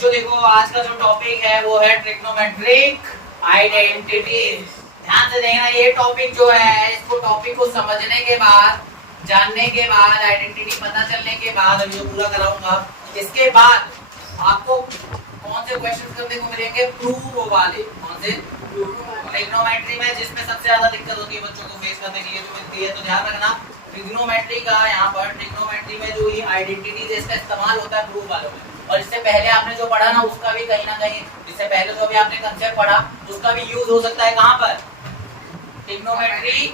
बच्चों देखो आज का जो टॉपिक है वो है ट्रिग्नोमेट्रिक आइडेंटिटीज। ध्यान से देखना, ये टॉपिक जो है इसको टॉपिक को समझने के बाद, जानने के बाद, आइडेंटिटी पता चलने के बाद अभी जो पूरा कराऊंगा, इसके बाद आपको कौन से क्वेश्चन करने को मिलेंगे? प्रूव वाले। कौन से? ट्रिग्नोमेट्री में जिसमें सबसे ज्यादा दिक्कत होती है बच्चों को फेस करने के लिए जो मिलती है, तो ध्यान रखना ट्रिग्नोमेट्री का यहाँ पर ट्रिग्नोमेट्री में जो ये आइडेंटिटीज इसका इस्तेमाल होता है प्रूफ वालों में। और इससे पहले आपने जो पढ़ा ना उसका भी कहीं ना कहीं, इससे पहले जो भी आपने कंसेप्ट पढ़ा उसका भी यूज हो सकता है कहाँ पर? ट्रिग्नोमेट्री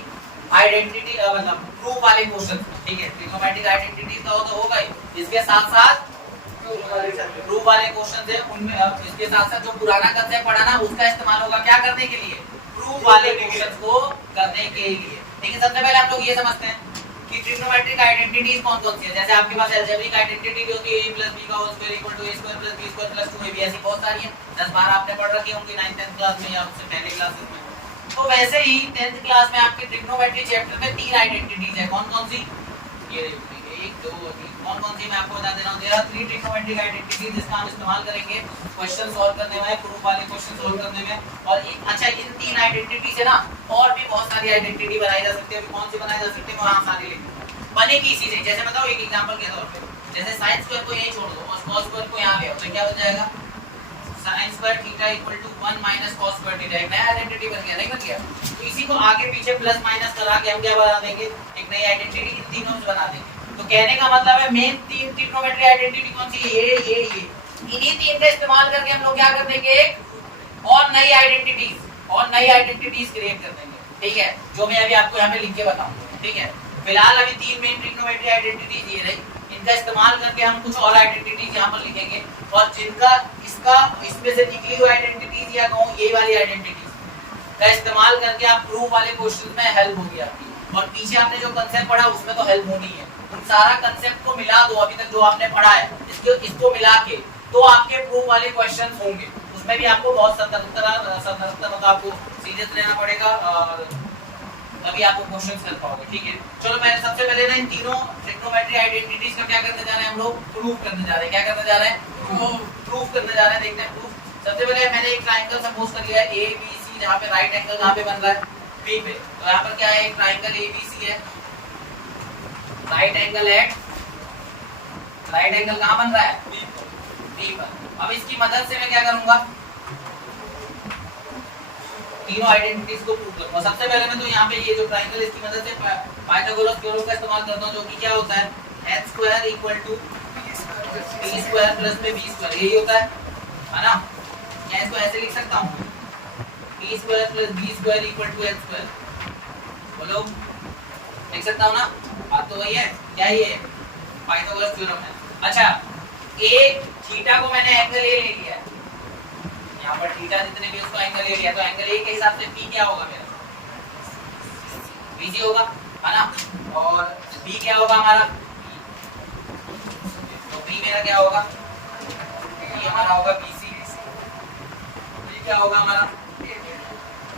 आइडेंटिटी मतलब प्रूफ वाले क्वेश्चन। ठीक है, ट्रिग्नोमेट्रिक आइडेंटिटी का तो होगा ही, इसके साथ साथ प्रूफ वाले क्वेश्चन है उनमें, इसके साथ साथ जो पुराना कंसेप्ट पढ़ा ना उसका इस्तेमाल होगा क्या करने के लिए? प्रूफ वाले क्वेश्चन को करने के लिए। लेकिन सबसे पहले आप लोग ये समझते हैं कि ट्रिग्नोमेट्रिक आइडेंटिटीज कौन कौन सी है। जैसे आपके पास अलजेब्रिक आइडेंटिटी भी होती है a + b का whole square equal to a square + b square + 2ab, ऐसी बहुत सारी है। 10-12 आपने पढ़ रखी होंगी 9th 10th क्लास में या उससे पहले क्लासेस में। तो वैसे ही 10th क्लास में आपके ट्रिग्नोमेट्री चैप्टर में 3 आइडेंटिटीज है। कौन कौन सी? ये देखो, 1 2 3। कौन कौन सी मैं आपको बता देना हूं। देयर आर 3 ट्रिग्नोमेट्रिक आइडेंटिटीज जिसका हम इस्तेमाल करेंगे क्वेश्चन सॉल्व करने में, प्रूफ वाले क्वेश्चन सॉल्व करने में। और अच्छा, इन 3 आइडेंटिटी से ना और भी बहुत सारी आइडेंटिटी बनाई जा सकती है। अभी कौन सी बनाई जा सकती है मैं वहां सारी लिखूंगा। बनेगी इसी से। जैसे बताओ एक एग्जांपल के तौर पे, जैसे sin स्क्वायर को यहीं छोड़ दो और cos स्क्वायर को यहां ले आओ, तो क्या बन जाएगा? sin square theta equal to 1 minus cos square theta. एक नया आइडेंटिटी बन गया, नहीं बन गया? तो इसी को आगे पीछे प्लस माइनस करा के हम क्या बना देंगे? एक नई आइडेंटिटी इन तीनों से बना देंगे। तो कहने का मतलब है मेन 3 ट्रिग्नोमेट्री आइडेंटिटी कौन सी है? ये इन्हीं 3 का इस्तेमाल करके हम लोग क्या कर देंगे? एक और नई आइडेंटिटीज क्रिएट कर देंगे। ठीक है, जो मैं अभी आपको यहाँ पे लिख के बताऊंगा। ठीक है, फिलहाल अभी 3 मेन ट्रिग्नोमेट्री आइडेंटिटीज ये रही। इनका इस्तेमाल करके हम कुछ और आइडेंटिटीज यहाँ पर लिखेंगे, और जिनका इसमें से निकली हुई आइडेंटिटीज या कहूँ ये वाली आइडेंटिटीज का इस्तेमाल करके आप प्रूफ वाले क्वेश्चन में हेल्प होगी आपकी। और पीछे आपने जो कंसेप्ट पढ़ा उसमें तो हेल्प होनी है। उन सारा कंसेप्ट को मिला दो, अभी तक जो आपने पढ़ा है इसको मिला के तो आपके प्रूफ वाले क्वेश्चन होंगे। उसमें भी आपको बहुत सतर्कता आपको सीरियस रहना पड़ेगा, तभी आपको क्वेश्चंस कर पाओगे। ठीक है, चलो पहले सबसे पहले ना इन तीनों ट्रिग्नोमेट्री आइडेंटिटीज का क्या करने जा रहे हैं हम लोग? प्रूफ करने जा रहे हैं। क्या करने जा रहे हैं? प्रूफ करने जा रहे हैं। देखते हैं प्रूफ। सबसे पहले मैंने एक ट्रायंगल सपोज कर लिया है ABC, जहां पे राइट एंगल कहां पे बन रहा है? B पे। तो यहां पर क्या है? एक ट्रायंगल ABC है, right angle at, right angle कहां बन रहा है? B पर। अब इसकी मदद से मैं क्या करूंगा? तीनों आइडेंटिटीज को प्रूव करूंगा। सबसे पहले मैं तो यहाँ पे ये जो ट्रायंगल इसकी मदद से पाइथागोरस थ्योरम का इस्तेमाल करता हूँ, जो कि क्या होता है? h square equal to b square plus में b स्क्वायर, यही होता है ना? या इसको ऐसे लिख सकता हूँ, b square plus b square equal to h square. बोलो, लिख सकता हूँ ना? बात तो वही है। क्या ये पाइथागोरस थ्योरम है? अच्छा, एक थीटा को मैंने एंगल ए ले लिया है, यहाँ पर थीटा जितने भी उसको एंगल ले लिया, तो एंगल ए के हिसाब से p क्या होगा मेरा? BC होगा, है ना? और b क्या होगा हमारा? तो b मेरा क्या होगा? ये हमारा होगा BC। b क्या होगा हमारा?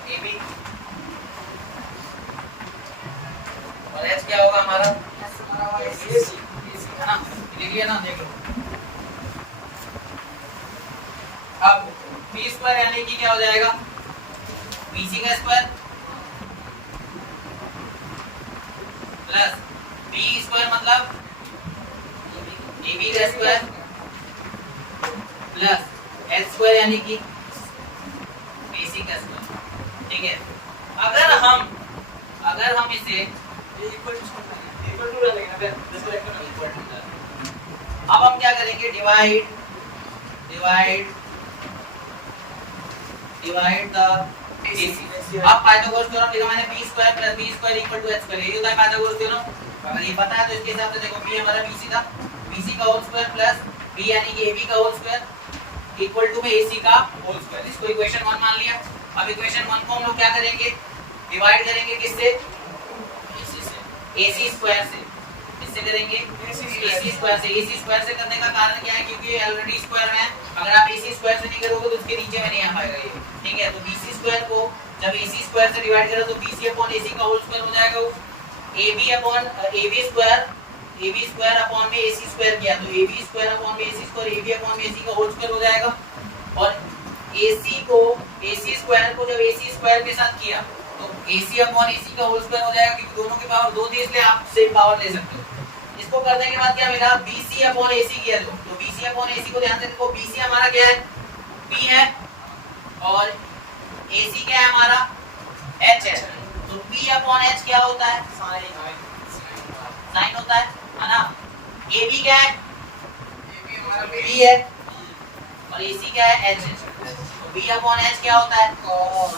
AB। और h क्या होगा हमारा? AC, है ना? लिख लिया ना? देख लो। अब b स्क्वायर यानी कि क्या हो जाएगा? BC का स्क्वायर प्लस b स्क्वायर मतलब AB का स्क्वायर प्लस h स्क्वायर यानी कि BC का स्क्वायर। ठीक है, अगर हम इसे इक्वल टू रखेंगे, अब हम क्या करेंगे? Divide the AC। अब पाइथागोरस थ्योरम लिखा मैंने b square plus b square equal to h square, यही होता है पाइथागोरस थ्योरम। अगर ये पता है तो इसके हिसाब से देखो, b हमारा BC था, BC का होल स्क्वायर प्लस b यानी कि AB का होल स्क्वायर इक्वल टू में AC का होल स्क्वायर। इसको इक्वेशन 1 मान लिया। अब इक्वेशन 1 को हम लोग क्या करेंगे? डिवाइड करेंगे किससे? AC स्क्वायर से। इससे करेंगे AC स्क्वायर से। AC स्क्वायर से करने का कारण क्या है? क्योंकि ये ऑलरेडी स्क्वायर में है। अगर आप AC स्क्वायर से नहीं करोगे तो उसके नीचे में नहीं आ पाएगा ये। ठीक है, तो BC स्क्वायर को जब AC स्क्वायर से डिवाइड करें तो BC अपॉन AC का होल स्क्वायर हो जाएगा। AB upon AB square AB square upon में AC स्क्वायर किया तो AB स्क्वायर अपॉन में AC स्क्वायर AB अपॉन में AC का होल स्क्वायर हो जाएगा और AC स्क्वायर को जब AC स्क्वायर के साथ किया तो AC अपॉन AC का होल स्क्वायर हो जाएगा क्योंकि दोनों की पावर 2 थी इसलिए आप सेम पावर ले सकते हो। इसको करने के बाद क्या मिला BC अपॉन AC किया तो BC अपॉन AC को ध्यान से देखो BC हमारा क्या है P है और AC क्या है हमारा H है तो P अपॉन H क्या होता है साइन होता है ना। AB क्या है AB हमारा B है और AC क्या है H है तो B अपॉन H क्या होता है cos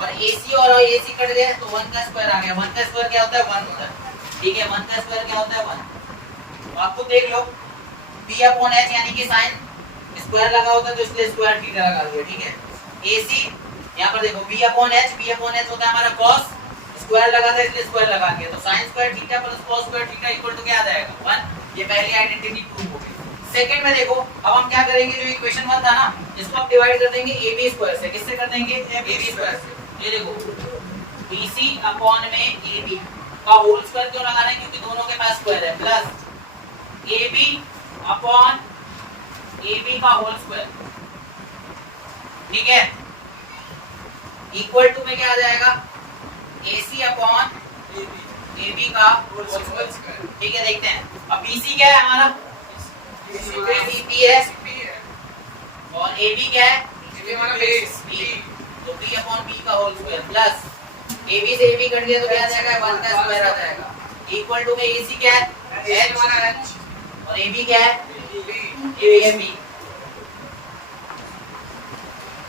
और AC और AC कट गए तो 1 का स्क्वायर आ गया 1 का स्क्वायर क्या होता है 1 होता है ठीक है 1 का स्क्वायर क्या होता है 1 तो आपको देख लो B अपॉन H यानी कि साइन स्क्वायर लगा होता है तो इसलिए स्क्वायर थीटा लगा दिया ठीक है। AC यहाँ पर देखो B अपॉन H होता है हमारा cos स्क्वायर लगा था इसलिए स्क्वायर लगा दिया तो sin square theta plus cos square theta equal to क्या आ जाएगा 1 ये पहली आइडेंटिटी प्रूव हो गई। सेकंड में देखो अब हम क्या करेंगे जो इक्वेशन 1 था ना इसको हम डिवाइड कर देंगे AB स्क्वायर से किससे कर देंगे AB स्क्वायर से ये देखो BC अपॉन में AB का होल स्क्वायर क्यों लगा रहे हैं क्योंकि दोनों के पास स्क्वायर है प्लस AB अपॉन AB का होल स्क्वायर ठीक है इक्वल टू में क्या आ जाएगा AC अपॉन AB का होल स्क्वायर ठीक है। देखते हैं अब BC क्या है हमारा CP है और AB क्या है हमारा बेस B तो B अपॉन B का होल स्क्वायर प्लस AB से AB कट गया तो क्या आ जाएगा 1 का स्क्वायर आ जाएगा इक्वल टू में AC क्या है H और AB क्या है B।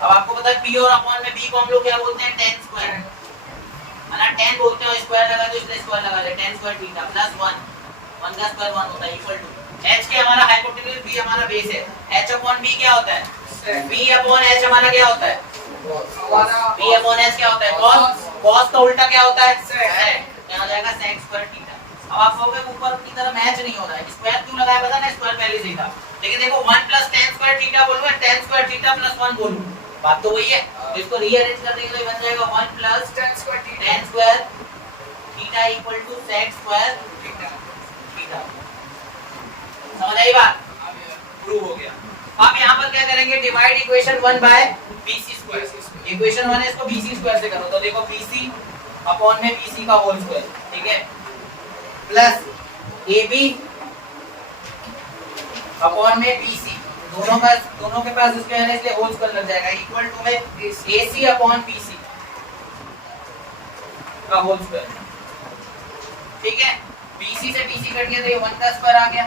अब आपको पता है P और अपॉन में B को हम लोग क्या बोलते हैं tan स्क्वायर है ना tan बोलते हैं स्क्वायर लगा तो इसलिए स्क्वायर लगा ले tan स्क्वायर थीटा प्लस 1 का स्क्वायर 1 होता है इक्वल टू H के हमारा हाइपोटेन्यूज B हमारा बेस है H अपॉन B क्या होता है B अपॉन H हमारा क्या होता है B अपॉन H क्या होता है cos का उल्टा क्या होता है sec क्या हो जाएगा sec स्क्वायर थीटा। अब आप कहोगे ऊपर की तरह मैच नहीं हो रहा है स्क्वायर क्यों लगाया पता ना स्क्वायर पहले से ही था लेकिन देखो 1 प्लस tan स्क्वायर थीटा बोलूं या tan स्क्वायर थीटा प्लस 1 बोलूं बात तो वही है तो इसको रीअरेंज कर देंगे तो बन जाएगा 1 plus tan square theta equal to sec square theta. समझ आई बात प्रूव हो गया। अब यहाँ पर क्या करेंगे divide equation 1 by BC square equation 1 है इसको BC स्क्वायर से करो तो देखो BC अपॉन में BC का होल स्क्वायर ठीक है प्लस AB अपॉन में BC दोनों के पास स्क्वायर है इसलिए होल स्क्वायर लग जाएगा इक्वल टू में AC अपॉन BC का होल स्क्वायर ठीक है। BC से BC कट गया तो ये 1 का स्क्वायर आ गया।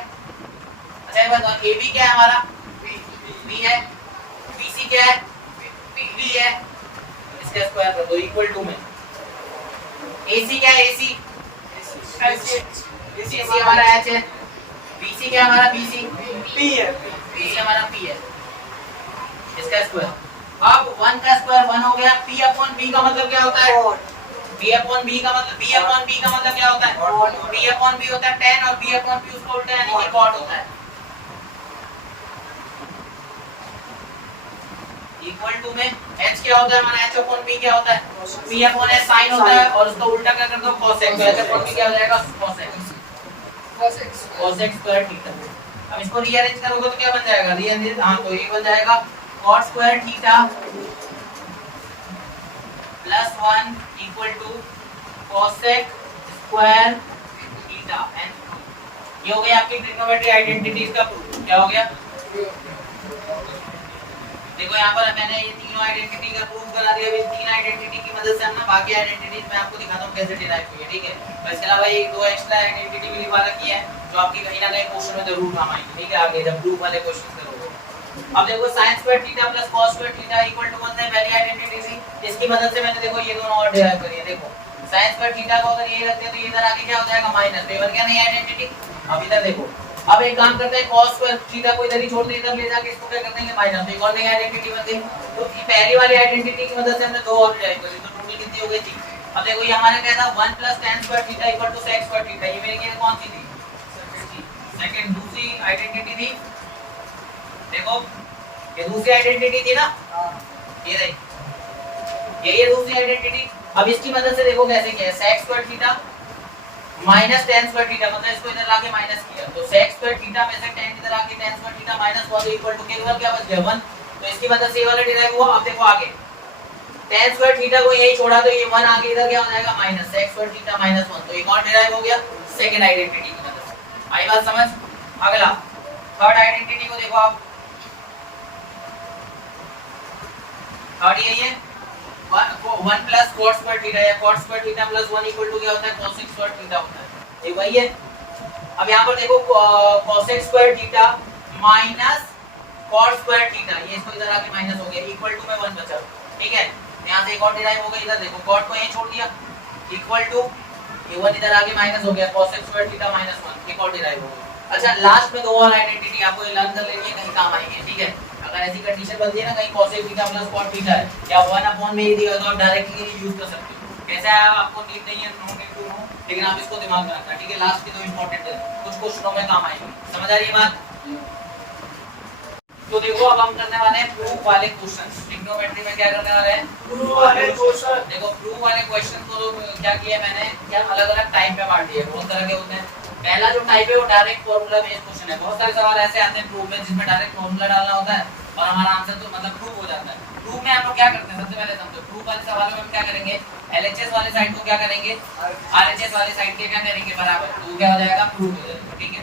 अच्छा ये बताओ AB क्या है हमारा B है BC क्या है B है इसका स्क्वायर कर दो इक्वल टू में AC क्या है AC हमारा H है BC क्या हमारा BC P है BC हमारा P है इसका स्क्वायर। अब 1 का स्क्वायर 1 हो गया P अपॉन B का मतलब क्या होता है B अपॉन B का मतलब क्या होता है B अपॉन B होता है tan और B अपॉन B उसका उल्टा यानी कि cot होता है इक्वल टू में H क्या होता है हमारा H अपॉन P क्या होता है P अपॉन H sin होता है और उसका उल्टा क्या कर दो cos x तो H अपॉन P क्या हो जाएगा cos x स्क्वायर थीटा। अब इसको रीअरेंज करोगे तो क्या बन जाएगा रीअरेंज हां तो ये बन जाएगा cos square theta plus 1 equal to cos x square theta and ये हो गया आपकी ट्रिग्नोमेट्री आइडेंटिटीज का प्रूफ। क्या हो गया देखो यहाँ पर मैंने ये तीनों आइडेंटिटी का प्रूफ करा दिया। अभी तीन आइडेंटिटी की मदद से हम ना बाकी आइडेंटिटीज मैं आपको दिखाता हूँ कैसे डिराइव हुई है ठीक है। इसके अलावा एक दो एक्स्ट्रा आइडेंटिटी भी लिखवा रखी है जो आपकी कहीं ना कहीं क्वेश्चन में जरूर काम आएगी ठीक है आगे जब प्रूफ वाले क्वेश्चन करोगे। अब देखो sin square theta plus cos square theta equal to 1 है पहली आइडेंटिटी थी इसकी मदद से मैंने देखो ये दोनों और डिराइव करी है। देखो sin स्क्वायर थीटा को अगर ये रखते हैं तो ये इधर आके क्या हो जाएगा माइनस तो ये बन गया नहीं आइडेंटिटी। अब इधर देखो अब एक काम करते हैं cos स्क्वायर थीटा को इधर ही छोड़ दे इधर ले जाके इसको क्या कर देंगे माइनस तो एक और नई आइडेंटिटी बन गई। तो ये पहली वाली आइडेंटिटी की मदद से हमने दो और डिराइव करी तो टोटल कितनी हो गई थी। अब देखो ये हमारा क्या था 1 plus tan square theta equal to sec square theta ये मेरे लिए कौन सी थी सेकंड दूसरी आइडेंटिटी थी। देखो ये दूसरी आइडेंटिटी थी ना ये रही ये दूसरी आइडेंटिटी। अब इसकी मदद से देखो कैसे किया है sec square theta minus ten square theta, मतलब इसको इधर लाके माइनस किया तो sec स्क्वायर थीटा में से tan इधर आके tan square theta minus 1 equal to केवल क्या बच गया 1, तो इसकी वजह से ये वाला डिराइव हुआ। अब देखो आगे tan स्क्वायर थीटा को यही छोड़ा तो ये 1 आगे इधर क्या हो जाएगा minus sec square theta minus 1, तो एक और डिराइव हो गया सेकंड आइडेंटिटी की मदद से। आई बात समझ? अगला थर्ड आइडेंटिटी को देखो आप, थर्ड यही है 1 प्लस cos स्क्वायर थीटा या cos square theta plus 1 equal to क्या होता है cos स्क्वायर थीटा होता है, ये वही है। अब यहाँ पर देखो cos square theta minus cos square theta, ये इसको इधर आके माइनस हो गया इक्वल टू में 1 बचा, ठीक है। यहाँ से एक और डिराइव हो गया, इधर देखो cot को यहीं छोड़ दिया इक्वल टू ये 1 इधर आके माइनस हो गया cos स्क्वायर थीटा माइनस 1, एक और डिराइव हो गया। अच्छा लास्ट में दो और आइडेंटिटी आपको लर्न कर लेनी है, कहीं काम आएंगे, ठीक है। अगर ऐसी कंडीशन बनती है ना कहीं cos theta plus cot theta है या 1 अपॉन में ये दिया तो आप डायरेक्टली यूज कर सकते हो। कैसा है आपको नीड नहीं है, नो नीड टू नो, लेकिन आप इसको दिमाग में रखना, ठीक है। लास्ट के दो इंपॉर्टेंट है, कुछ क्वेश्चनों में काम आएंगे, समझ आ रही है बात? तो देखो अब हम करने वाले हैं प्रूफ वाले क्वेश्चंस। ट्रिग्नोमेट्री में क्या करने वाले हैं? प्रूफ वाले क्वेश्चन। देखो प्रूफ वाले क्वेश्चन को क्या किया मैंने, क्या अलग-अलग टाइप में बांट दिए, बहुत तरह के होते हैं। पहला जो टाइप है वो डायरेक्ट फार्मूला बेस्ड क्वेश्चन है। बहुत सारे सवाल ऐसे आते हैं प्रूफ में जिसमें डायरेक्ट फार्मूला डालना होता है और हमारा आंसर तो मतलब प्रूफ हो जाता है। प्रूफ में हम लोग क्या करते हैं, सबसे पहले समझो प्रूफ वाले सवालों में हम क्या करेंगे, एलएचएस वाले साइड को क्या करेंगे, आरएचएस वाले साइड के क्या करेंगे बराबर, तो क्या हो जाएगा प्रूफ हो जाएगा, ठीक है।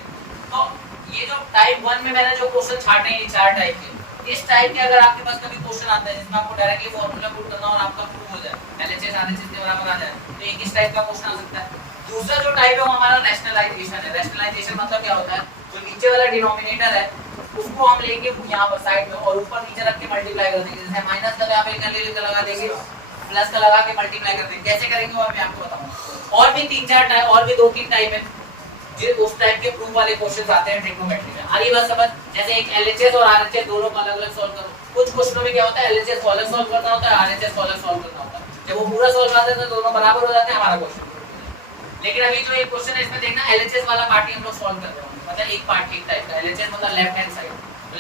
तो ये जो टाइप 1 में मैंने जो क्वेश्चन छाटे हैं चार टाइप के, इस टाइप के अगर आपके पास कभी क्वेश्चन आता है जिसमें आपको डायरेक्टली फार्मूला पुट करना और आपका प्रूफ हो जाए एलएचएस आरएचएस के बराबर आ जाए, तो एक इस टाइप का क्वेश्चन आ सकता है। दूसरा जो टाइप है वो हमारा रैशनलाइजेशन है। रैशनलाइजेशन मतलब क्या होता है, जो नीचे वाला डिनोमिनेटर है उसको हम लेके यहाँ पर साइड में और ऊपर नीचे रख के मल्टीप्लाई कर देंगे। जैसे माइनस का यहाँ पे का लगा देंगे, प्लस का लगा के मल्टीप्लाई कर देंगे। कैसे करेंगे वो मैं आपको बताऊंगा। और भी 3-4 टाइप, और भी 2-3 टाइप है जो उस टाइप के प्रूफ वाले क्वेश्चंस आते हैं ट्रिग्नोमेट्री में। आगे बात समझ, जैसे एक एलएचएस और आरएचएस दोनों को अलग-अलग सॉल्व करो। कुछ क्वेश्चनों में क्या होता है एलएचएस को अलग सॉल्व करना होता है, आरएचएस को अलग सॉल्व करना होता है। जब वो पूरा सॉल्व करते हैं तो दोनों बराबर हो जाते हैं, हमारा क्वेश्चन। लेकिन अभी जो एक क्वेश्चन है इसमें देखना एलएचएस वाला पार्ट ही हम लोग सॉल्व कर रहे हैं, मतलब एक पार्ट एक टाइप का एलएचएस मतलब left hand side.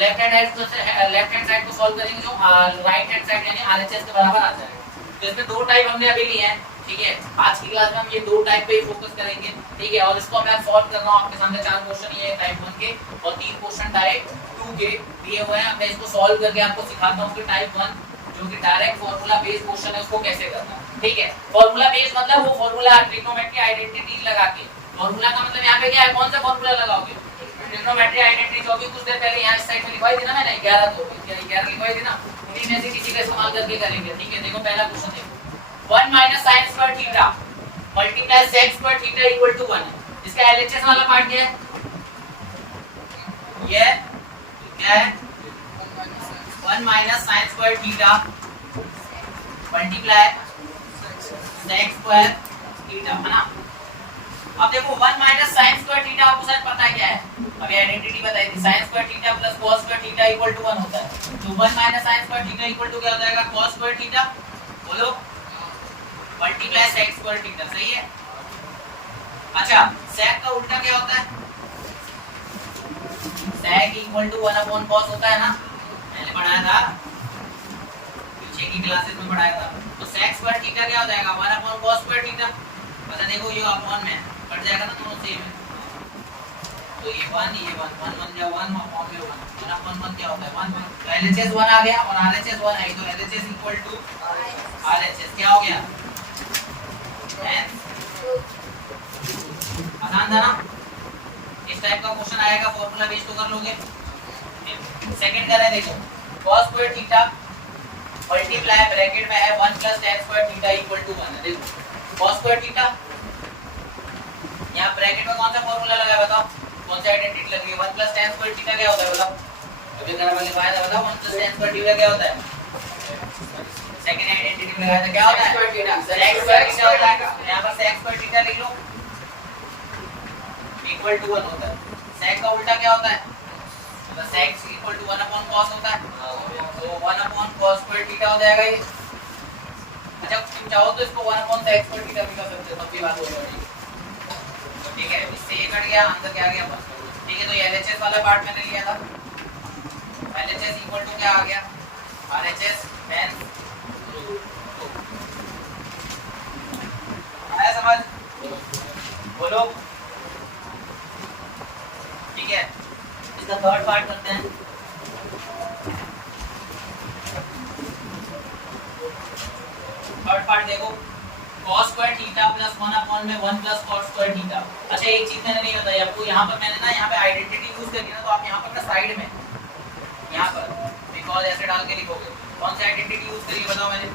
Left hand side को सॉल्व करेंगे जो राइट हैंड साइड यानी आरएचएस के बराबर आ जाएगा। तो इसमें दो टाइप हमने अभी लिए हैं, ठीक है। आज की क्लास में हम ये दो टाइप पे ही फोकस करेंगे, ठीक है। और इसको मैं सॉल्व कर रहा हूं आपके सामने 4 क्वेश्चन ये टाइप 1 के और 3 क्वेश्चन टाइप 2 के दिए हुए हैं। मैं इसको सॉल्व करके आपको सिखाता हूं कि टाइप 1 जो कि डायरेक्ट फार्मूला बेस्ड क्वेश्चन है उसको कैसे करना है, ठीक है। फार्मूला बेस्ड मतलब वो फार्मूला ट्रिग्नोमेट्री आइडेंटिटी लगा के, फार्मूला का मतलब यहां पे क्या है, कौन सा फार्मूला लगाओगे, ट्रिग्नोमेट्री आइडेंटिटी जो भी कुछ देर पहले यहां इस साइड में लिखवाई थी ना मैंने 11 तो 11 लिखवाई थी ना, उन्हीं में से किसी का इस्तेमाल करके करेंगे, ठीक है। देखो पहला क्वेश्चन देखो 1 - sin square theta multiply sec square theta equal to 1 है। इसका एलएचएस वाला पार्ट क्या है, ये क्या है 1 - sin square theta multiply sec square theta, है ना। अब देखो 1 - sin स्क्वायर थीटा आपको शायद पता है क्या है, अभी आइडेंटिटी बताई थी sin square theta plus cos square theta equal to 1 होता है। तो 1 - sin square theta equal to क्या हो जाएगा cos स्क्वायर थीटा, बोलो मल्टीप्लाई sec स्क्वायर थीटा, सही है। अच्छा sec का उल्टा क्या होता है, sec equal to 1 upon cos होता है ना, मैंने पढ़ाया था पीछे की क्लासेस में पढ़ाया था। तो sec स्क्वायर थीटा क्या हो जाएगा 1 अपॉन cos स्क्वायर थीटा, पता देखो ये अपॉन में कट जाएगा ना, दोनों सेम है। तो ये 1 1 1 जा 1 अपॉन में 1 अपॉन 1 क्या होता है 1 तो एलएचएस 1 आ गया और आरएचएस 1 आई, तो एलएचएस इक्वल टू आरएचएस क्या हो गया आसान था ना। इस टाइप का क्वेश्चन आएगा, फार्मूला बेस्ड तो कर लोगे। सेकंड कर रहे हैं, देखो cos square theta multiply bracket में है 1 + tan square theta equal to 1 है। देखो cos स्क्वायर थीटा यहां ब्रैकेट में कौन सा फार्मूला लगा है बताओ, कौन सा आइडेंटिटी लग रही है 1 + tan स्क्वायर थीटा क्या होता है बताओ, अभी करा मैंने लिखवाया था बताओ 1 + tan स्क्वायर थीटा क्या होता है, सेकंड आइडेंटिटी में लगाया था क्या होता है sec स्क्वायर थीटा होता है। यहां पर sec स्क्वायर थीटा लिख लो इक्वल टू 1 होता है। sec का उल्टा क्या होता है, तो sec equal to 1 upon cos होता है, तो 1 अपॉन cos स्क्वायर थीटा हो जाएगा ये। अच्छा तुम चाहो तो इसको 1 अपॉन sec स्क्वायर थीटा भी कर सकते हो, तब भी बात हो जाएगी, ठीक है। इससे ये कट गया, अंदर क्या आ गया बस, ठीक है। तो ये एलएचएस वाला पार्ट मैंने लिया था, एलएचएस इक्वल टू क्या आ गया आरएचएस tan आया समझ। बोलो। ठीक है, इसका थर्ड पार्ट करते हैं। थर्ड पार्ट देखो, cos square theta plus 1 upon में 1 प्लस cos स्क्वायर थीटा। अच्छा एक चीज मैंने नहीं बताई आपको, यहाँ पर मैंने ना यहाँ पे आइडेंटिटी यूज करी ना, तो आप यहाँ पर ना साइड में यहाँ पर बिकॉज ऐसे डाल के लिखोगे। कौन सी आइडेंटिटी यूज करी बताओ मैंने?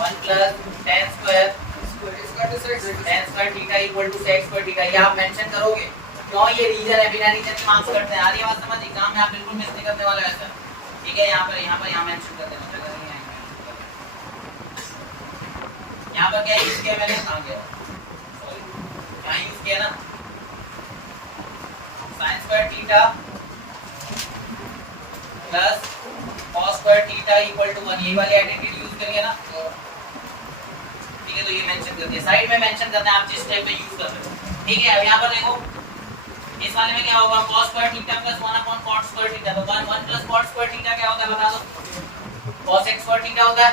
1 plus tan square theta equal to sec square theta. ये आप मेंशन करोगे क्यों? ये रीजन है, बिना रीजन के मार्क्स कटते हैं। आ रही है बात समझ? एग्जाम में आप बिल्कुल मिस नहीं करने वाले ऐसा। ठीक है, यहाँ मेंशन कर देना। यहाँ पर क्या यूज किया मैंने? कहाँ गया? सॉरी, क्या यूज किया ना? sin square theta plus cos square theta equal to 1, ये वाली आइडेंटिटी यूज करिए ना। ठीक है, तो ये मेंशन कर दिया, साइड में मेंशन करना है आप जिस टाइप में यूज कर रहे हो। ठीक है, अब यहाँ पर देखो इस वाले में क्या होगा? cos square theta plus 1 upon cot square theta. तो 1 प्लस cot स्क्वायर थीटा क्या होता है बता दो? cos x स्क्वायर थीटा होता है।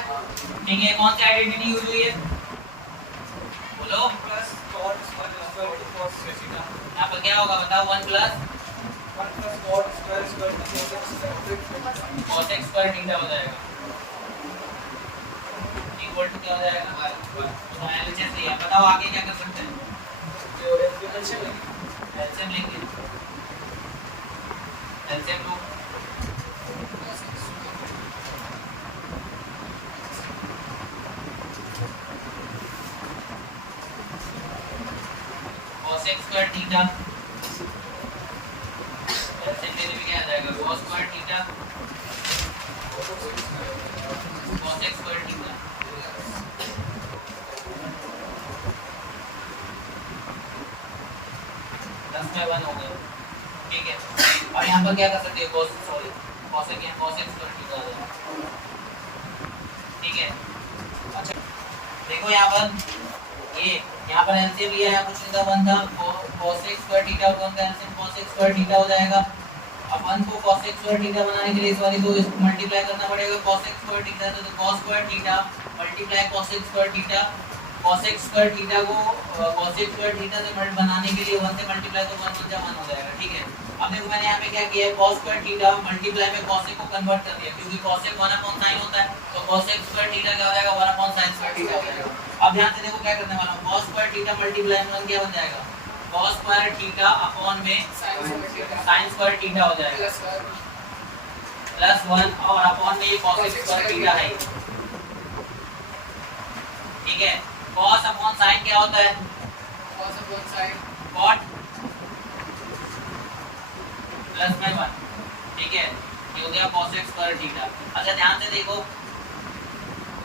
ठीक है, कौन सी आइडेंटिटी यूज हुई है? बोलो। Plus cot square equal to cos theta. यहाँ पर क्या होगा बताओ? 1 plus cot square equal to cos x square theta हो जाएगा इक्वल टू क्या हो जाएगा? तो एलएचएस लिया। बताओ आगे क्या कर सकते हैं? एलसीएम लेंगे। एलसीएम लो। cos x square theta LCM लेने में क्या आ जाएगा? cos square theta cos x square theta. Plus में 1 हो गया। ठीक है, और यहाँ पर क्या कर सकते हैं? cos x स्क्वायर थीटा आ जाएगा। ठीक है, अच्छा देखो यहाँ पर ये यहाँ पर एलसीएम लिया है, कुछ नहीं था 1 था। cos x स्क्वायर थीटा का LCM cos x square theta हो जाएगा। अब 1 को cos x स्क्वायर थीटा बनाने के लिए इस वाली को मल्टीप्लाई करना पड़ेगा। cos x स्क्वायर थीटा तो cos square theta multiply cos x square theta. cos x square theta को cos x स्क्वायर थीटा से बनाने के लिए 1 से मल्टीप्लाई तो 1 1 हो जाएगा। ठीक है, अब देखो मैंने यहाँ पे क्या किया है? cos स्क्वायर थीटा मल्टीप्लाई में cos x को कन्वर्ट कर दिया, क्योंकि cos x 1 अपॉन sin होता है, तो cos x स्क्वायर थीटा क्या हो जाएगा? 1 अपॉन sin स्क्वायर थीटा हो जाएगा। अब ध्यान से देखो क्या करने वाला हूं? cos स्क्वायर थीटा मल्टीप्लाई में 1 क्या बन जाएगा? cos स्क्वायर थीटा अपॉन में sin स्क्वायर थीटा हो जाएगा प्लस 1 और अपॉन में ये cos x स्क्वायर थीटा है। ठीक है, cos अपॉन sin क्या होता है? cos upon sin cot plus में 1। ठीक है, ये हो गया cos x स्क्वायर थीटा। अच्छा ध्यान से देखो,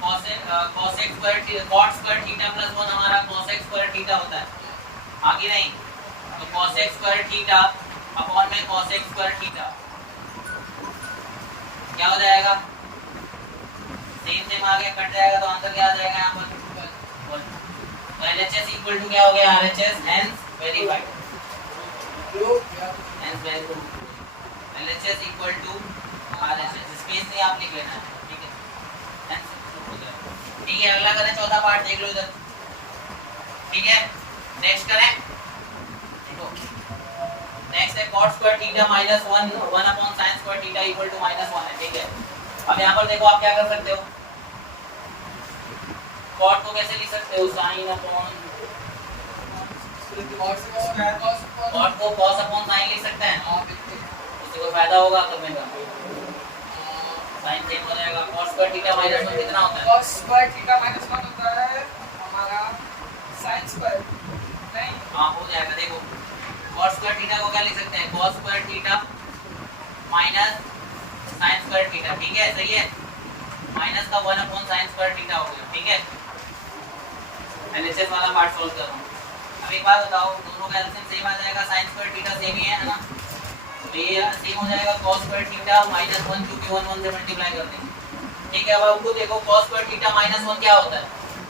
cos x square cot square theta plus 1 हमारा cos x स्क्वायर थीटा होता है, आगे नहीं। तो cos x square theta upon में cos x स्क्वायर थीटा क्या हो जाएगा? सेम आगे कट जाएगा, तो आंसर क्या आ जाएगा यहाँ पर? तो LHS इक्वल टू क्या हो गया? RHS, hence verified. Hence verified. LHS equal to RHS, space नहीं आप लिख लेना है। ठीक है, हेंस हो गया। ठीक है, अगला करें, चौथा पार्ट देख लो इधर। ठीक है, नेक्स्ट करें। देखो नेक्स्ट है cot square theta minus 1 upon sin square theta equal to -1 है। ठीक है, अब यहाँ पर देखो आप क्या कर सकते हो? cot को कैसे लिख सकते हो? sin अपॉन cot को cos अपॉन sin लिख सकते हैं। उससे कोई फायदा होगा करने का? sin सेम हो जाएगा। cos स्क्वायर थीटा माइनस 1 कितना होता है? cos स्क्वायर थीटा माइनस 1 होता है हमारा sin स्क्वायर। नहीं, हाँ हो जाएगा। देखो cos स्क्वायर थीटा को क्या लिख सकते हैं? cos square theta minus sin square theta. ठीक है, सही है। माइनस का 1 अपॉन sin स्क्वायर थीटा हो गया। ठीक है, एलएचएस वाला पार्ट सॉल्व कर रहा हूँ। अब एक बात बताओ, दोनों का एलसीएम सेम आ जाएगा, sin स्क्वायर थीटा सेम ही है ना? तो ये सेम हो जाएगा cos स्क्वायर थीटा माइनस 1, क्योंकि 1 1 से मल्टीप्लाई कर देंगे। ठीक है, अब आपको देखो cos स्क्वायर थीटा माइनस 1 क्या होता है?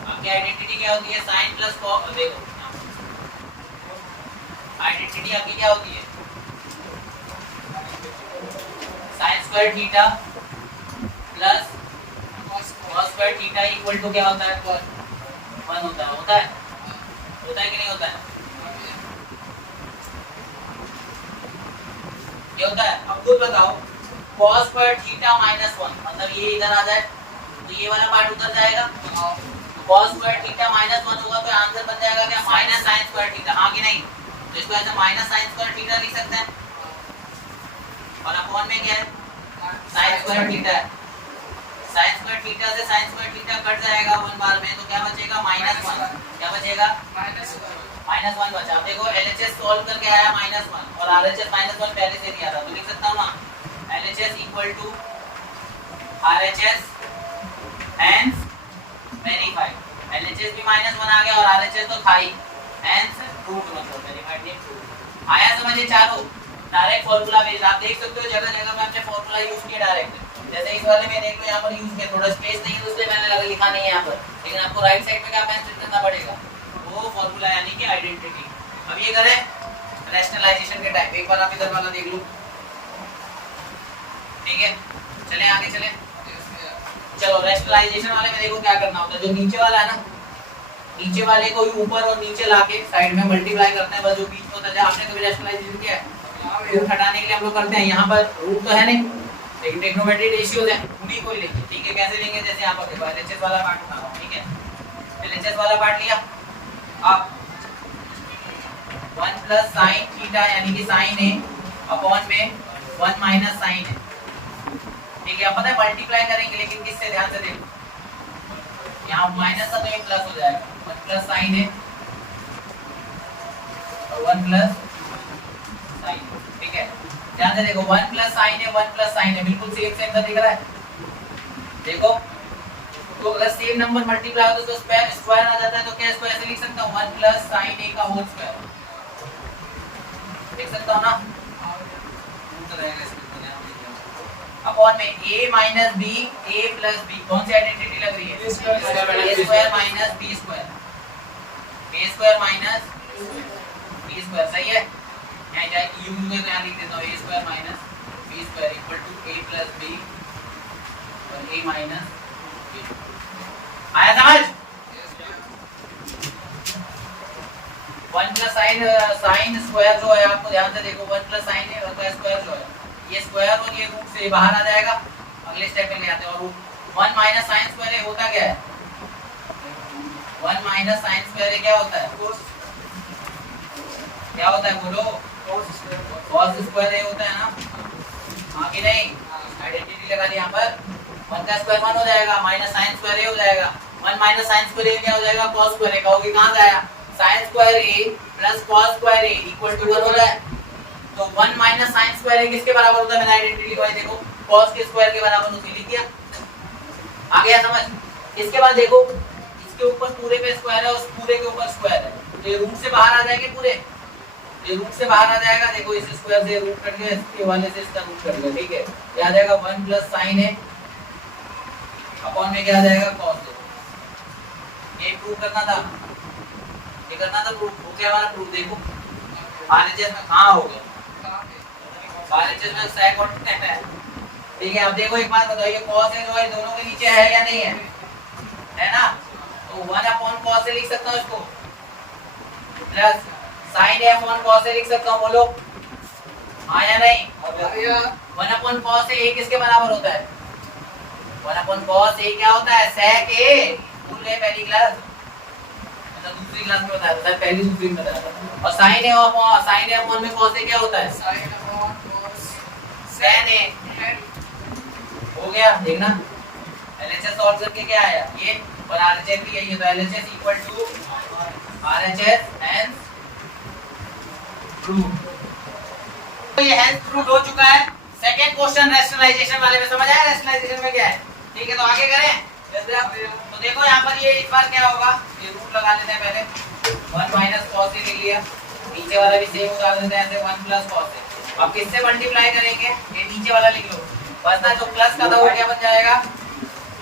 आपकी आइडेंटिटी क्या होती है? sin plus cos। देखो आइडेंटिटी आपकी क्या होती है? sin square theta plus cos square theta equal to क्या होता है? 1 होता है। होता है कि नहीं होता है? ये होता है। अब खुद बताओ cos स्क्वायर थीटा माइनस 1 मतलब ये इधर आ जाए तो ये वाला पार्ट उधर जाएगा। cos स्क्वायर थीटा माइनस 1 होगा तो आंसर बन जाएगा क्या माइनस साइन स्क्वायर थीटा, हाँ कि नहीं? तो इसको ऐसे माइनस साइन स्क्वायर थीटा लिख सकते हैं और अपॉन में क्या है साइन स्क्वायर थीटा है। साइन स्क्वायर थीटा से साइन स्क्वायर थीटा कट जाएगा 1 बार में तो क्या बचेगा माइनस 1। क्या बचेगा माइनस 1 बचा। अब देखो LHS सॉल्व करके आया माइनस 1 और RHS माइनस 1 पहले से दिया था तो लिख सकता हूँ ना LHS equal to RHS hence verified. LHS भी माइनस 1 आ गया और RHS तो था ही, हेंस प्रूव्ड मतलब वेरीफाइड नहीं प्रूव्ड। आया समझे चारों? डायरेक्ट फार्मूला बेस्ड आप देख सकते हो जगह जगह में हमने फार्मूला यूज किया डायरेक्ट। जैसे इस वाले में देख लो यहाँ पर यूज किया, थोड़ा स्पेस नहीं है तो इसलिए मैंने लिखा नहीं है यहाँ पर, लेकिन आपको राइट साइड में क्या मेंशन करना पड़ेगा वो फार्मूला यानी कि आइडेंटिटी। अब ये करें रैशनलाइजेशन के टाइप, एक बार आप इधर वाला देख लो, ठीक है? चले आगे चले। चलो रैशनलाइजेशन वाले में देखो क्या करना होता है। जो नीचे वाला है ना, नीचे वाले को ऊपर और नीचे लाके साइड में मल्टीप्लाई करते हैं, बस जो बीच में होता है। आपने कभी रैशनलाइजेशन किया है? रूट हटाने के लिए हम लोग करते हैं। यहाँ पर रूट तो है नहीं लेकिन ट्रिग्नोमेट्री रेशियोज है, उन्हीं को ही लेंगे, ठीक है? कैसे लेंगे? जैसे यहाँ पर देखो LHS वाला पार्ट उठा रहा हूँ, ठीक है? LHS वाला पार्ट लिया, अब 1 प्लस साइन थीटा यानी कि साइन है अपॉन में 1 माइनस साइन है, ठीक है? अब पता है मल्टीप्लाई करेंगे लेकिन किससे, ध्यान से देखो यहाँ माइनस था तो ये प्लस हो जाएगा। 1 प्लस साइन है और 1 प्लस साइन, ठीक है? ध्यान से देखो 1 प्लस साइन है 1 प्लस साइन है, बिल्कुल सेम सेम सा दिख रहा है। देखो तो अगर सेम नंबर मल्टीप्लाई हो तो स्क्वायर स्क्वायर आ जाता है, तो क्या इसको ऐसे लिख सकता हूँ 1 प्लस साइन ए का होल स्क्वायर लिख सकता हूँ ना? अपॉन में a minus b a plus b, कौन सी आइडेंटिटी लग रही है? a square minus b square, a square minus b square, सही है? यहाँ जाए u को यहाँ लिख देता हूँ a square minus b square equal to a plus b और a माइनस b। आया समझ? 1 प्लस साइन स्क्वायर जो है, आपको ध्यान से देखो 1 प्लस साइन है 1 का स्क्वायर जो है ये स्क्वायर और ये रूट से बाहर आ जाएगा। अगले स्टेप में ले आते हैं और 1 माइनस साइन स्क्वायर है होता क्या है? 1 माइनस साइन स्क्वायर क्या होता है? क्या होता है बोलो? cos स्क्वायर है होता है ना, हाँ कि नहीं? आइडेंटिटी लगा ली यहाँ पर, 1 का स्क्वायर 1 हो जाएगा माइनस साइन स्क्वायर ए हो जाएगा। 1 माइनस साइन स्क्वायर ए क्या हो जाएगा? cos square A. कहोगे कहाँ से आया? Sine square A plus cos square A equal to 1 होता है। तो 1 माइनस साइन स्क्वायर ए किसके बराबर होता है? मैंने आइडेंटिटी लिखवाई, देखो cos के स्क्वायर के बराबर उसने लिख दिया। आ गया समझ? इसके बाद देखो इसके ऊपर पूरे पे स्क्वायर है और पूरे के ऊपर स्क्वायर है, तो ये रूट से बाहर आ जाएंगे पूरे, ये रूट से बाहर आ जाएगा। देखो इस स्क्वायर से रूट कट गया, इसके वाले से इसका रूट कट गया, ठीक है? ये आ जाएगा 1 प्लस साइन है अपॉन में क्या आ जाएगा? cos। ये प्रूव करना था, ये करना था प्रूफ। हो गया हमारा प्रूफ। देखो RHS में कहाँ हो गया? RHS में sec और tan है, ठीक है? अब देखो एक बात बताइए, cos है जो है दोनों के नीचे है या नहीं है? है ना? तो 1 अपॉन cos से लिख सकता हूँ इसको, प्लस sin है अपॉन cos से लिख सकता हूँ, बोलो हाँ या नहीं? 1 अपॉन cos से a किसके बराबर होता है? 1 अपॉन cos a क्या होता है? sec a। भूल गए पहली क्लास, मतलब दूसरी क्लास में बताया था, पहली दूसरी में बताया था। और sin है अपॉन में cos a क्या होता है? sin upon cos tan a। हो गया, देखना LHS सॉल्व करके क्या आया ये, और RHS भी यही है, तो LHS equal to RHS hence proved. तो ये हेंस प्रूव्ड हो चुका है। सेकंड क्वेश्चन रैशनलाइजेशन वाले में समझ आया रैशनलाइजेशन में क्या है? ठीक है, तो आगे करें। तो देखो यहाँ पर ये इस बार क्या होगा, ये रूट लगा लेते हैं पहले, 1 माइनस cos a लिख लिया, नीचे वाला भी सेम उतार देते हैं ऐसे 1 प्लस cos a। अब किससे मल्टीप्लाई करेंगे? ये नीचे वाला लिख लो, बचता जो प्लस का था वो क्या बन जाएगा?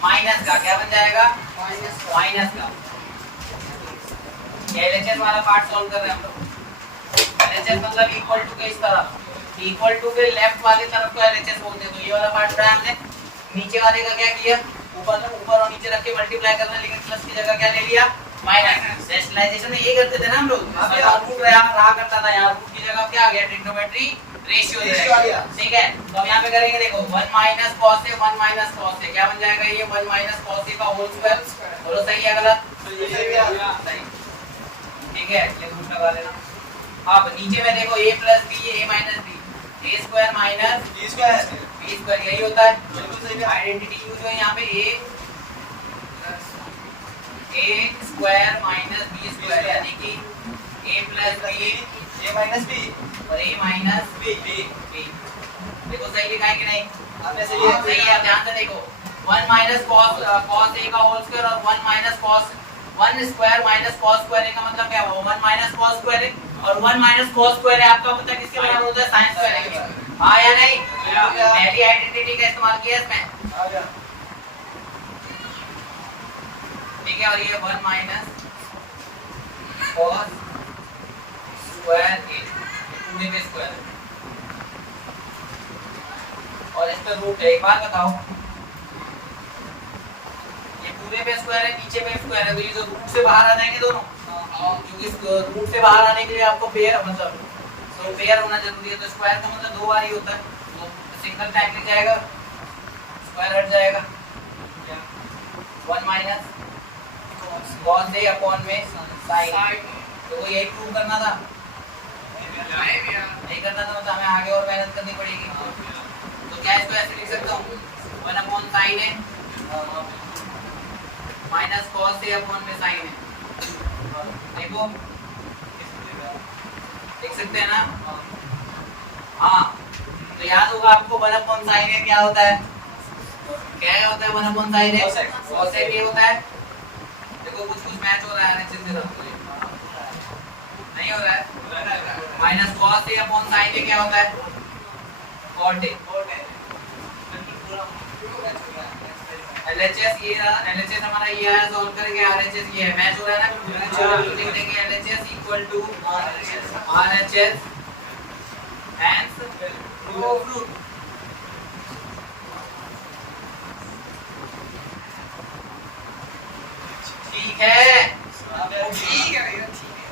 माइनस का। क्या बन जाएगा? माइनस का। ये LHS वाला पार्ट सॉल्व कर रहे हैं हम लोग। LHS मतलब इक्वल टू के इस तरफ, इक्वल टू के लेफ्ट वाली तरफ को LHS बोलते हैं। तो ये वाला पार्ट उठाया हमने, नीचे वाले का क्या किया? ऊपर और नीचे रख के मल्टीप्लाई करना, लेकिन प्लस की जगह क्या ले लिया? माइनस। रेशनलाइजेशन में ये करते थे ना हम लोग, रूट रहा करता था, यहाँ रूट की जगह क्या आ गया, ट्रिग्नोमेट्री रेशियो आ गया। ठीक है, तो अब यहाँ पे करेंगे, देखो 1 minus cos a 1 minus cos a क्या बन जाएगा, ये 1 माइनस cos a का होल स्क्वायर। बोलो सही है गलत? सही। ठीक है, ये रूट लगा लेना। अब नीचे में देखो a plus b a minus b, a square minus b square यही होता है। बिल्कुल सही है, आइडेंटिटी यूज है यहाँ पे a square minus b square, यानी कि a plus b a minus b और a माइनस b देखो सही लिखा है कि नहीं? आपने सही है। सही है, ध्यान से देखो 1 माइनस cos a का होल स्क्वायर और 1 minus cos 1 square minus cos square a का मतलब क्या हुआ, 1 माइनस cos स्क्वायर a, और 1 माइनस cos स्क्वायर a आपका पता किसके बराबर होता है, sin स्क्वायर a के। हाँ या नहीं? पहली आइडेंटिटी का इस्तेमाल किया इसमें। आ गया। ठीक है, और ये 1 माइनस cos स्क्वायर a पूरे पे स्क्वायर है और इसका रूट है। एक बार बताओ, ये पूरे पे स्क्वायर है, नीचे पे स्क्वायर है, तो ये जो रूट से बाहर आ जाएंगे दोनों, क्योंकि रूट से बाहर आने के लिए आपको पेयर मतलब तो पेयर होना जरूरी है। तो स्क्वायर का मतलब दो बार ही होता है, तो सिंगल टाइम लिख जाएगा, स्क्वायर हट जाएगा। 1 माइनस cos a अपॉन में sin, तो यही प्रूव करना था, नहीं करना था मतलब हमें आगे और मेहनत करनी पड़ेगी। तो क्या इसको ऐसे लिख सकता हूँ, 1 upon sin a minus cos a upon में sin a। देखो देख सकते हैं ना? हाँ, तो याद होगा आपको 1 अपॉन sin a क्या होता है, क्या होता है 1 upon sin a cos a क्या होता है। देखो कुछ मैच हो रहा है RHS के साथ, नहीं हो रहा है। Minus cos a upon sin a क्या होता है, cot a। LHS ये LHS हमारा ये आया, सॉल्व करेंगे, RHS ये है, मैच हो रहा है ना, तो लिख देंगे LHS equal to RHS hence proof. ठीक है, ठीक है भैया, ठीक है।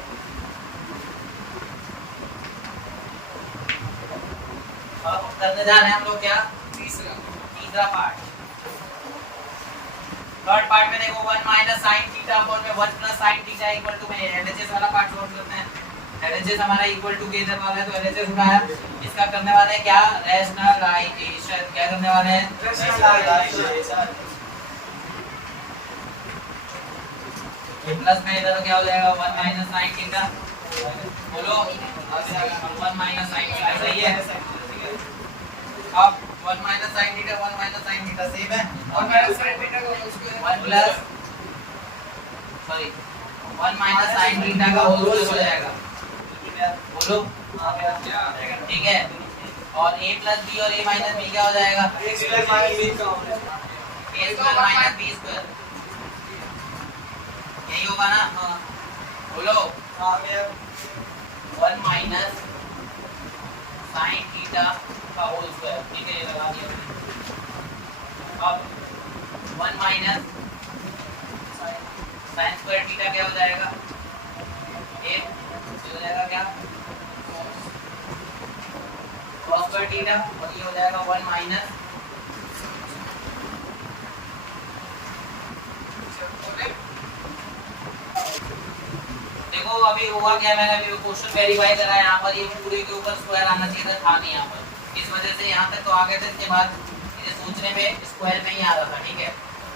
अब करने जा रहे हैं हम लोग क्या, तीसरा पार्ट। थर्ड पार्ट में देखो 1 माइनस sin थीटा अपॉन में 1 plus sin theta equal to में LHS वाला पार्ट सॉल्व करते हैं। LHS हमारा इक्वल टू के इधर वाला है, तो LHS उठाया, इसका करने वाले हैं क्या, रेशनलाइजेशन। क्या करने वाले हैं, रेशनलाइजेशन। प्लस में इधर क्या हो जाएगा, 1 माइनस sin थीटा। बोलो 1 माइनस sin थीटा, सही है। अब 1 minus sin theta 1 minus sin theta same है, और माइनस sin थीटा का whole square 1 plus sorry 1 minus sin theta का होल स्क्वायर हो जाएगा। बोलो ठीक है, और a प्लस b और a माइनस b क्या हो जाएगा, a स्क्वायर माइनस b का a square minus b square, यही होगा ना। बोलो 1 माइनस sin थीटा का होल स्क्वायर। ठीक है, ये लगा दिया। अब 1 माइनस sin स्क्वायर थीटा क्या हो जाएगा, ये हो जाएगा क्या, cos स्क्वायर थीटा, और ये हो जाएगा 1 माइनस देखो अभी हुआ क्या, मैंने अभी क्वेश्चन वेरीफाई करा है, यहाँ पर ये पूरे के ऊपर स्क्वायर आना चाहिए था नहीं यहाँ पर, इस वजह से यहाँ तक तो आ गए थे। इसके बाद इसे सोचने में स्क्वायर में ही आ रहा था। ठीक है,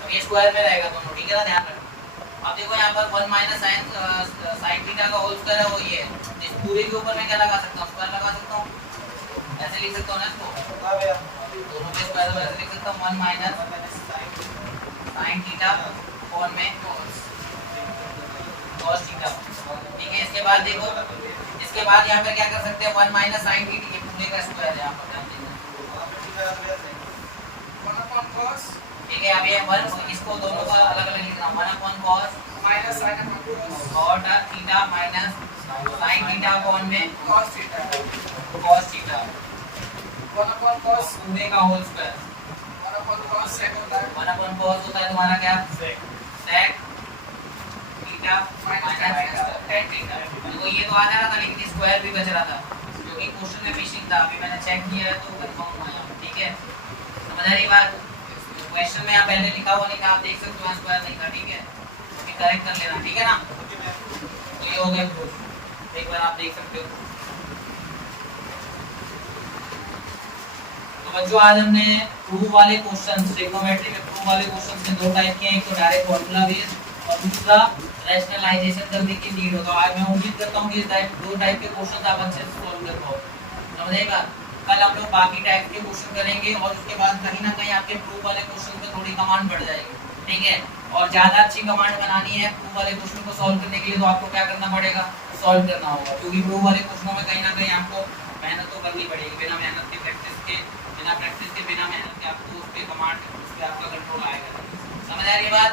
अब ये स्क्वायर में रहेगा दोनों, ठीक है ना, ध्यान रखना। अब देखो यहाँ पर 1 माइनस sin थीटा का होल स्क्वायर है, वो ये है। इस पूरे के ऊपर मैं क्या लगा सकता हूँ, स्क्वायर लगा सकता हूँ, ऐसे लिख सकता हूँ ना इसको, दोनों पे स्क्वायर ऐसे लिख सकता हूँ, 1 माइनस sin थीटा अपॉन में cos थीटा। ठीक है, इसके बाद देखो, इसके बाद यहाँ पे क्या कर सकते हैं, 1 माइनस sin थीटा, ये पूरे का स्क्वायर है यहाँ पर, ध्यान देना। 1 अपॉन cos ठीक है, अब ये 1 इसको दोनों का अलग अलग लिखना, 1 upon cos minus sin upon cos cot theta minus sin theta upon में cos theta cos theta, 1 upon cos पूरे का whole square. 1 upon cos sec होता है 1 अपॉन cos होता है तुम्हारा क्या, sec theta minus tan theta. देखो ये तो आ जा रहा था लेकिन स्क्वायर भी बच रहा था क्योंकि क्वेश्चन में मिसिंग था। अभी मैंने चेक किया है तो कंफर्म हुआ है। ठीक है, समझ आ रही बात? क्वेश्चन में यहाँ पहले लिखा हुआ नहीं था, आप देख सकते हो स्क्वायर नहीं था। ठीक है, अभी करेक्ट कर लेना। ठीक है ना, तो ये हो गया प्रूफ, एक बार आप देख सकते हो। तो बच्चों आज हमने प्रूफ वाले क्वेश्चंस, ट्रिग्नोमेट्री में प्रूफ वाले क्वेश्चंस में दो टाइप के हैं, एक तो डायरेक्ट फार्मूला बेस्ड और दूसरा रैशनलाइजेशन करने की नीड होगा। आज मैं उम्मीद करता हूं कि दो टाइप के क्वेश्चंस आप अच्छे से सॉल्व कर पाओ। समझेगा? कल हम लोग बाकी टाइप के क्वेश्चन करेंगे और उसके बाद कहीं ना कहीं आपके प्रूफ वाले क्वेश्चन पे थोड़ी कमांड बढ़ जाएगी। ठीक है, और ज्यादा अच्छी कमांड बनानी है प्रूफ वाले क्वेश्चन को सॉल्व करने के लिए तो आपको क्या करना पड़ेगा? सॉल्व करना होगा, क्योंकि प्रूफ वाले क्वेश्चनों में कहीं ना कहीं आपको मेहनत तो करनी पड़ेगी। बिना मेहनत के बिना प्रैक्टिस के बिना मेहनत के आपको उस पे कमांड, उस पे आपका कंट्रोल आएगा। समझ आ रही है बात?